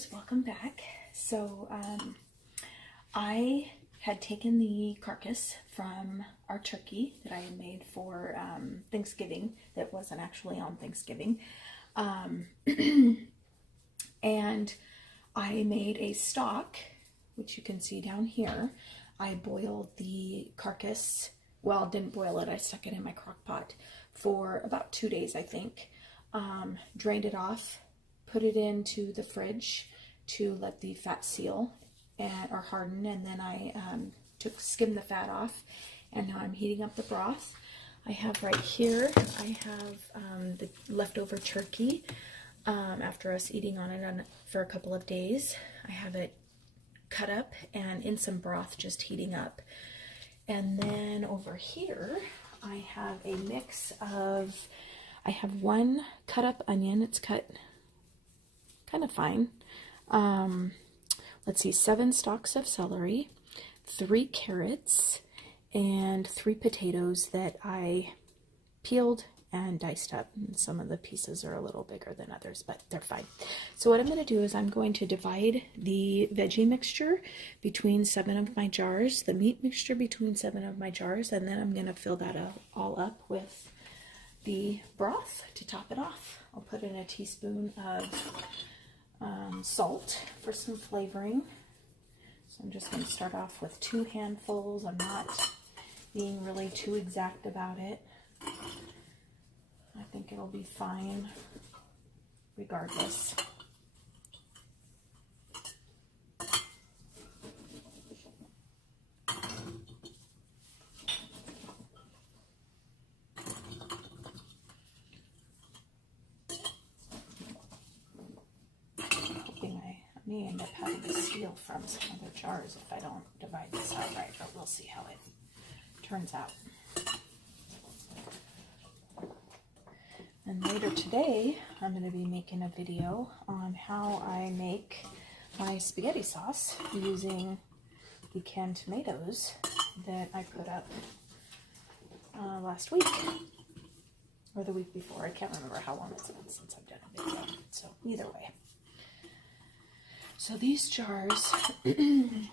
viewers, welcome back. So I had taken the carcass from our turkey that I had made for Thanksgiving that wasn't actually on Thanksgiving, and I made a stock, which you can see down here. I boiled the carcass, well, didn't boil it, I stuck it in my crock pot for about 2 days, I think. Drained it off, put it into the fridge to let the fat seal or harden, and then I skimmed the fat off, and now I'm heating up the broth. I have right here, I have the leftover turkey after us eating on it for a couple of days. I have it cut up and in some broth just heating up. And then over here I have a mix of, I have one cut up onion, it's cut kind of fine. Let's see, 7 stalks of celery, 3 carrots, and 3 potatoes that I peeled and diced up. And some of the pieces are a little bigger than others, but they're fine. So what I'm going to do is I'm going to divide the veggie mixture between 7 of my jars, the meat mixture between 7 of my jars, and then I'm going to fill that all up with the broth to top it off. I'll put in a teaspoon of salt for some flavoring. So I'm just going to start off with 2 handfuls. I'm not being really too exact about it. I think it'll be fine regardless. I may end up having to steal from some other jars if I don't divide this out right, but we'll see how it turns out. And later today, I'm going to be making a video on how I make my spaghetti sauce using the canned tomatoes that I put up last week, or the week before. I can't remember how long it's been since I've done a video, so either way. So these jars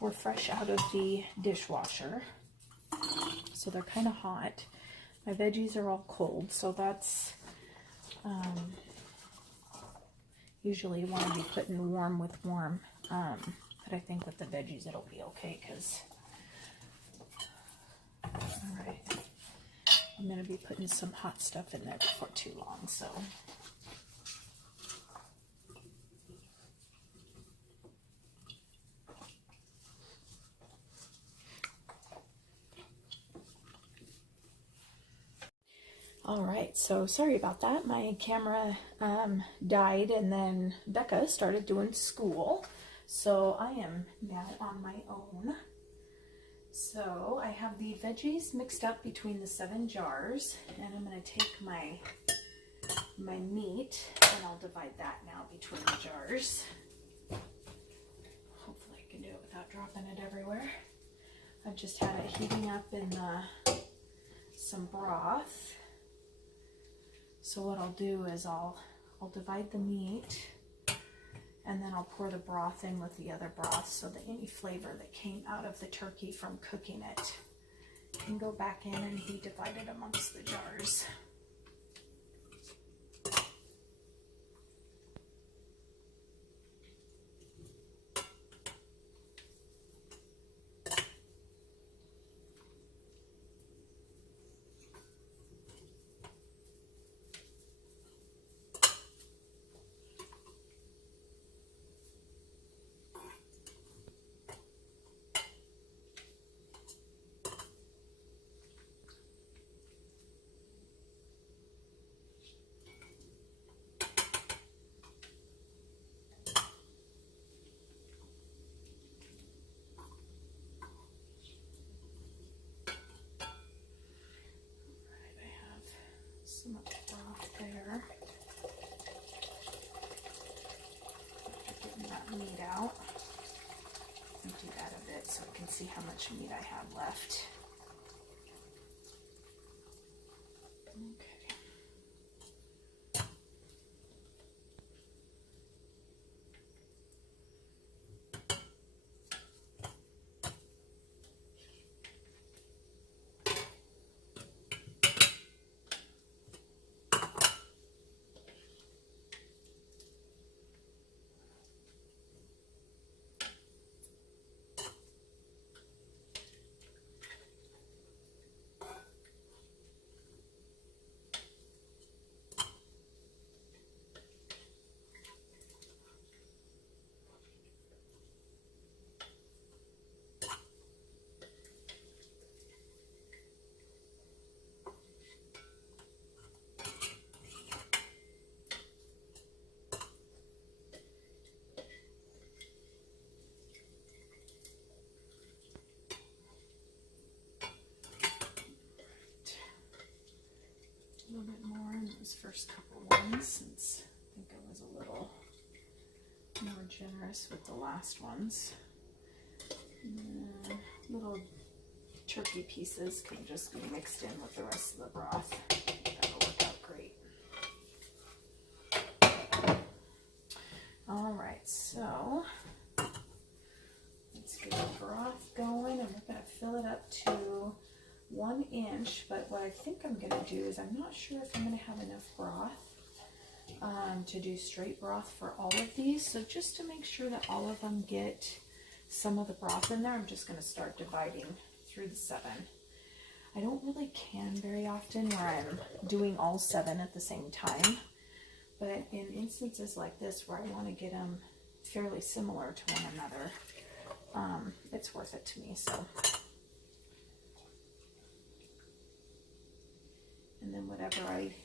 were fresh out of the dishwasher, so they're kind of hot. My veggies are all cold, so that's usually you want to be putting warm with warm, but I think with the veggies it'll be okay, because alright, I'm going to be putting some hot stuff in there before too long, so alright, so sorry about that. My camera died, and then Becca started doing school, so I am now on my own. So I have the veggies mixed up between the 7 jars, and I'm going to take my meat and I'll divide that now between the jars. Hopefully I can do it without dropping it everywhere. I've just had it heating up in some broth. So what I'll do is I'll divide the meat, and then I'll pour the broth in with the other broth so that any flavor that came out of the turkey from cooking it can go back in and be divided amongst the jars. Some of the broth there. After getting that meat out, empty that a bit so I can see how much meat I have left. Okay. first couple ones since I think I was a little more generous with the last ones. Little turkey pieces can just be mixed in with the rest of the broth. That'll work out great. All right, so let's get the broth going, and we're going to fill it up to 1 inch. But what I think I'm going to do is I'm not sure if I'm going to have enough broth to do straight broth for all of these. So just to make sure that all of them get some of the broth in there, I'm just going to start dividing through the 7. I don't really can very often where I'm doing all 7 at the same time, but in instances like this where I want to get them fairly similar to one another, it's worth it to me. So, and then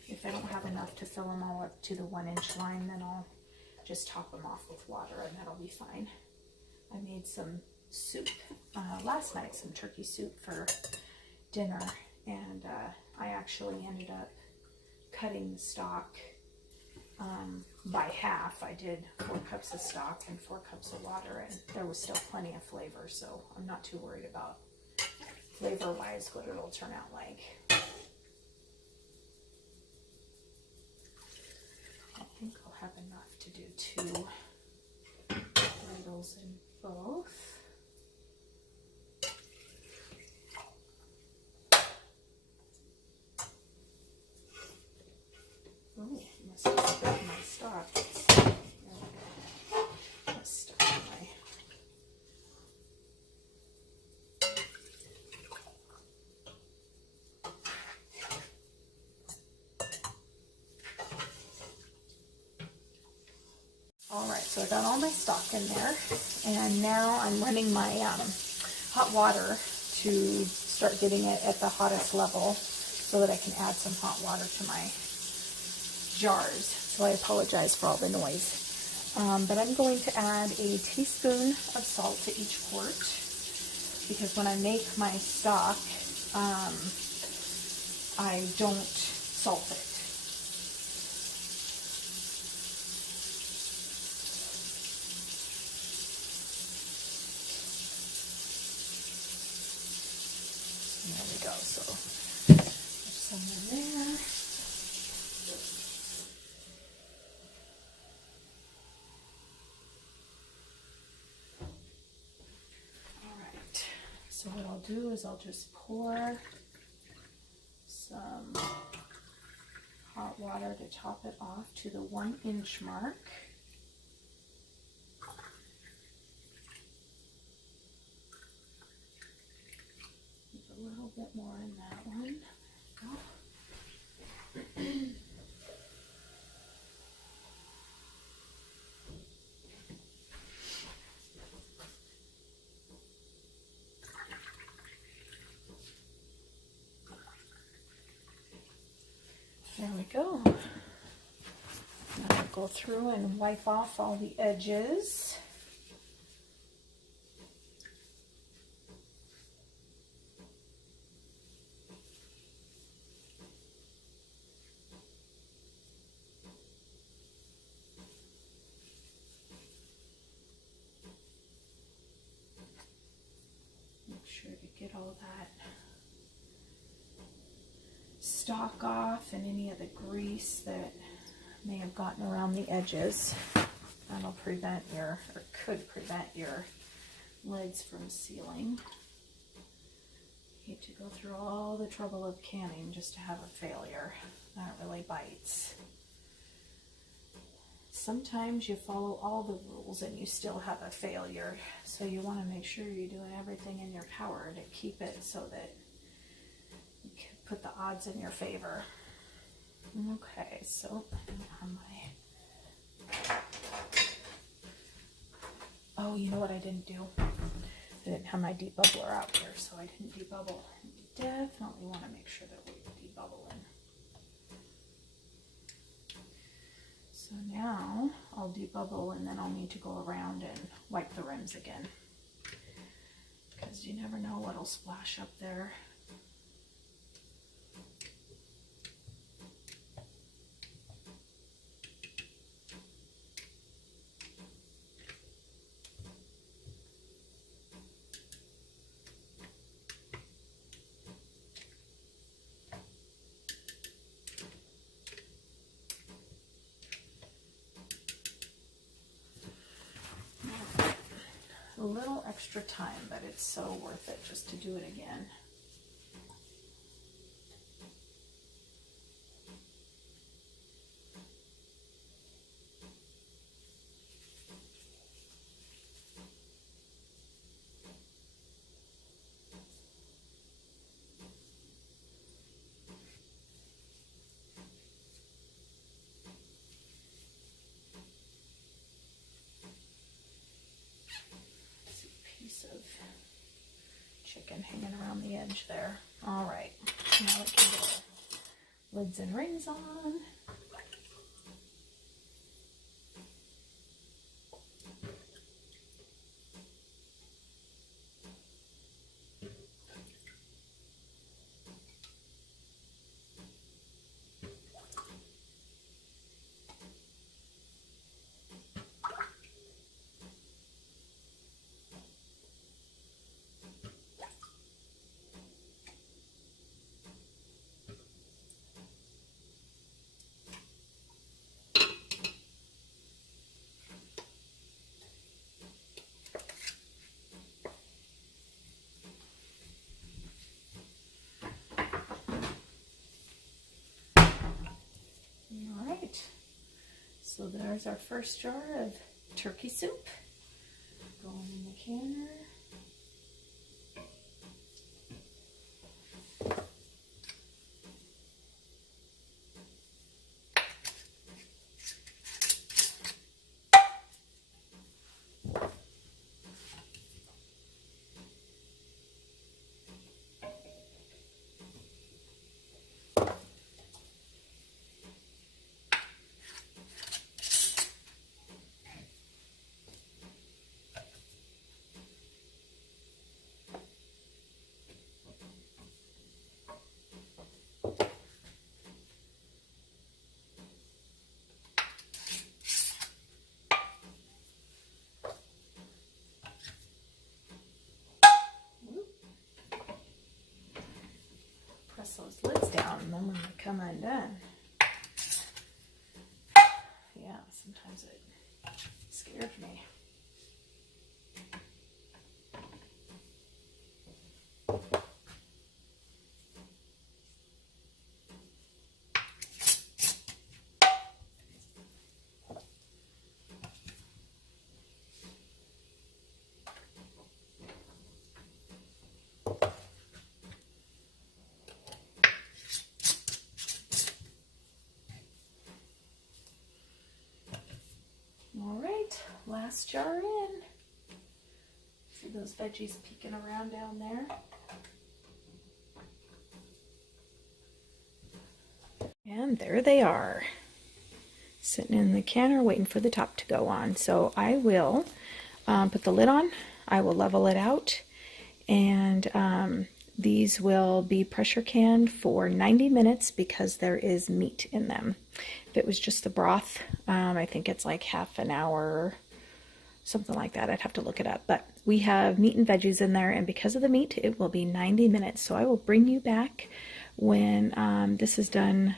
if I don't have enough to fill them all up to the 1 inch line, then I'll just top them off with water and that'll be fine. I made some soup last night, some turkey soup for dinner, and I actually ended up cutting the stock by half. I did 4 cups of stock and 4 cups of water, and there was still plenty of flavor, so I'm not too worried about flavor-wise what it'll turn out like. I think I'll have enough to do 2 ladles in both. Oh, must have spilled my stock. There we go. Just stuck in my... Alright, so I got all my stock in there, and now I'm running my hot water to start getting it at the hottest level so that I can add some hot water to my jars. So I apologize for all the noise. But I'm going to add a teaspoon of salt to each quart, because when I make my stock, I don't salt it. There we go. So there's some in there. So what I'll do is I'll just pour some hot water to top it off to the 1 inch mark. There's a little bit more in that one. There we go. Now I'll go through and wipe off all the edges. Make sure to get all that stock off and any of the grease that may have gotten around the edges. That'll prevent your, or could prevent your lids from sealing. Hate to go through all the trouble of canning just to have a failure. That really bites. Sometimes you follow all the rules and you still have a failure. So you want to make sure you're doing everything in your power to keep it so that you can put the odds in your favor. Okay, so oh, you know what I didn't do? I didn't have my debubbler out here, so I didn't debubble. Definitely want to make sure that we're debubbling. So now I'll debubble, and then I'll need to go around and wipe the rims again, because you never know what'll splash up there. little extra time, but it's so worth it just to do it again. Piece of chicken hanging around the edge there. All right, now we can get our lids and rings on. So there's our first jar of turkey soup going in the canner. Press those lids down, and then when they come undone, yeah, sometimes it scares me. All right, last jar in. See those veggies peeking around down there? And there they are, sitting in the canner waiting for the top to go on. So I will put the lid on, I will level it out, and these will be pressure canned for 90 minutes because there is meat in them. If it was just the broth, I think it's like half an hour, something like that. I'd have to look it up. But we have meat and veggies in there, and because of the meat, it will be 90 minutes. So I will bring you back when this is done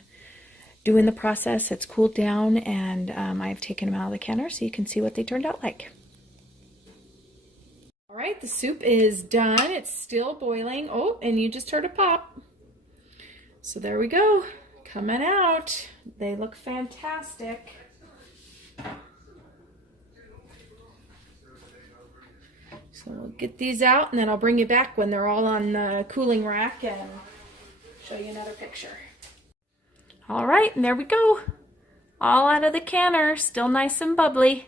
doing the process. It's cooled down, and I've taken them out of the canner so you can see what they turned out like. All right, the soup is done. It's still boiling. Oh, and you just heard a pop. So there we go, coming out. They look fantastic. So we'll get these out, and then I'll bring you back when they're all on the cooling rack and show you another picture. All right, and there we go. All out of the canner, still nice and bubbly.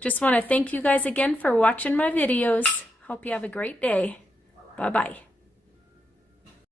Just want to thank you guys again for watching my videos. Hope you have a great day. Bye-bye.